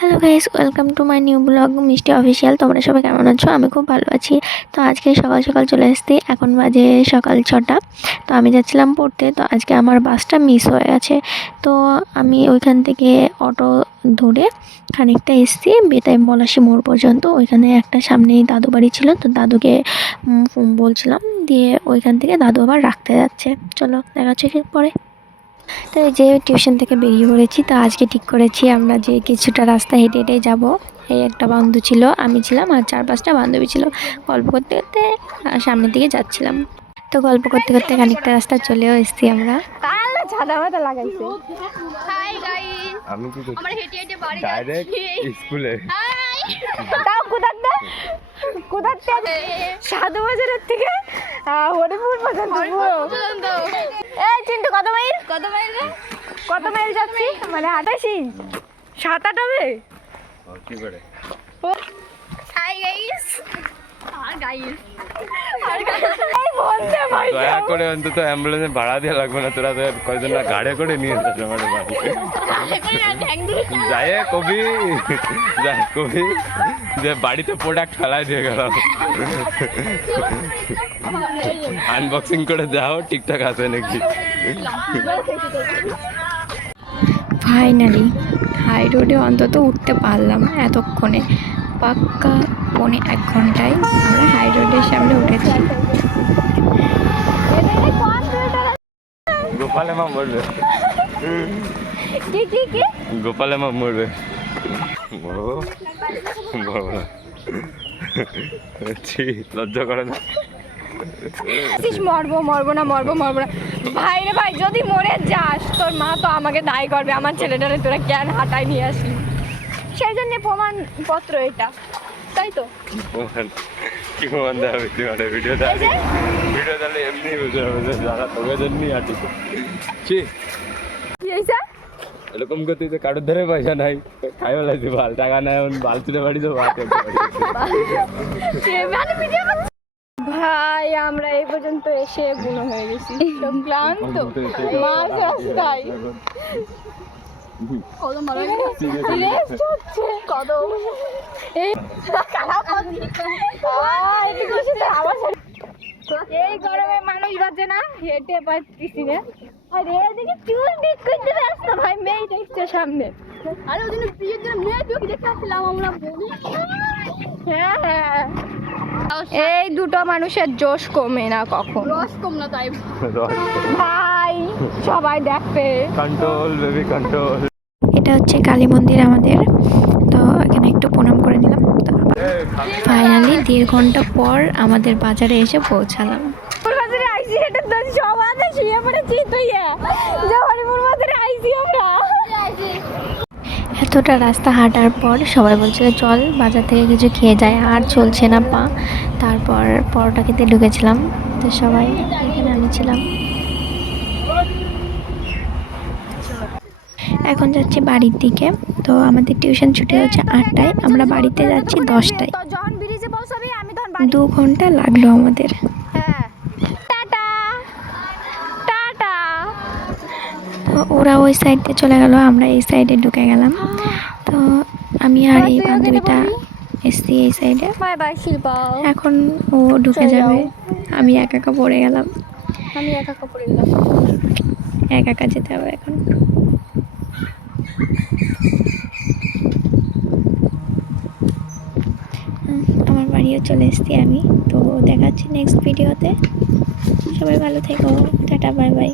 Hello guys, welcome to my new blog মিষ্টি official. তোমরা সবাই কেমন আছো? আমি খুব ভালো আছি। তো আজকে সকাল সকাল চলে আসতে, এখন বাজে সকাল 6টা। তো আমি যাচ্ছিলাম পড়তে। তো আজকে আমার বাসটা মিস হয়ে গেছে। তো আমি ওইখান থেকে অটো ধরে খানিকটা এসছি বেতাই পলাশী মোড় পর্যন্ত। ওইখানে একটা সামনেই দাদু বাড়ি ছিল, তো দাদুকে বলছিলাম, দিয়ে ওইখান থেকে দাদু আবার রাখতে যাচ্ছে। চলো দেখা হচ্ছে পরে। তো এই যে টিউশন থেকে বেরিয়ে পড়েছি। তো আজকে ঠিক করেছি আমরা যে কিছুটা রাস্তা হেঁটে হেঁটে যাবো। এই একটা বন্ধু ছিল, আমি ছিলাম, আর 4-5টা বান্ধবী ছিল। গল্প করতে করতে সামনের দিকে যাচ্ছিলাম। তো গল্প করতে করতে খানিকটা রাস্তা চলেও এসেছি আমরা। আমি কি ডাইরেক্ট স্কুলে সাধু বাজারের থেকে হরিপুর পর্যন্ত। এই চিন্টু কত মাইল যাচ্ছি, মানে হাঁটাইছি 7-8 হবে। কি করে দয়া করে অন্তত অ্যাম্বুলেন্সে ভাড়া দিয়ে লাগবে না, তোরা তো কয়জন না গাড়ি করে নিয়ে যাচ্ছে আমাদের বাড়িতে। যায় কবি যে বাড়িতে প্রোডাক্ট ফেলাই দিয়ে গেলাম, আনবক্সিং করে যাও ঠিকঠাক আছে নাকি। ফাইনালি হাই রোডে অন্তত উঠতে পারলাম এতক্ষণে। পাক্কা 1.5 ঘন্টায় আমরা হাই রোডের সামনে উঠেছি। গোপালে মা মরবে, গোপালে মা মরবে। লজ্জা করে না? মরবো না ভাই রে ভাই, যদি মরে যাস তোর মা তো আমাকে দায়ী করবে, আমার ছেলেটারে তোরা কেন হাঁটায় নিয়ে আসলি। সেই জন্য প্রমাণপত্র এটা, তাই তো। কি প্রমাণ দেওয়া ভিডিও তাহলে এমনি বুঝে হবে যে যারা তোকে জন্যই আটিস। এরকম করতে যে কারোর ধরে পয়সা নাই, খাই বলাইছি ভাল টাকা নাই, এখন বাল তুলে বাড়ি তো ভাই আমরা এই পর্যন্ত এসে বুনো হয়ে গেছি, ক্লান্ত মাঝ রাস্তায়। এই গরমে মানুষ বাজে না, হেঁটে পাচ্ছি না। আরে এদিকে চুল ঠিক করতে ব্যস্ত ভাই, মেয়ে দেখছে সামনে। আরে ওদিন বিয়ের জন্য মেয়ে চোখ দেখতে আসছিলাম আমরা। হ্যাঁ, এই দুটো মানুষের জোশ কমে না কখন, রস কম না তাই ভাই, সবাই দেখবে। Control baby control. এটা হচ্ছে কালী মন্দির আমাদের। তো এখানে একটু প্রণাম করে নিলাম। তো ফাইনালি 1.5 ঘন্টা পর আমাদের বাজারে এসে পৌঁছালাম। বাজারে আইসি, এটা তো সবাই শুয়ে পড়েছি তুই যে হরিপুর বাজারে আইসি আমরা। এতটা রাস্তা হাঁটার পর সবাই বলছিল চল বাজার থেকে কিছু খেয়ে যায়, আর চলছে না পা। তারপর পরোটা খেতে ঢুকেছিলাম। তো সবাই এখানে আমি ছিলাম। এখন যাচ্ছি বাড়ির দিকে। তো আমাদের টিউশন ছুটি হচ্ছে 8টায়, আমরা বাড়িতে যাচ্ছি 10টায়। 2 ঘন্টা লাগলো আমাদের। তো ওরা ওই সাইডে চলে গেল, আমরা এই সাইডে ঢুকে গেলাম। তো আমি আর এই বান্ধবীটা এসছি এই সাইডে। এখন ও ঢুকে যাবে, আমি একা পড়ে গেলাম। একা যেতে হবে এখন। আমার বাড়িও চলে এসছি আমি। তো দেখাচ্ছি নেক্সট ভিডিওতে। সবাই ভালো থেকো, টাটা, বাই বাই।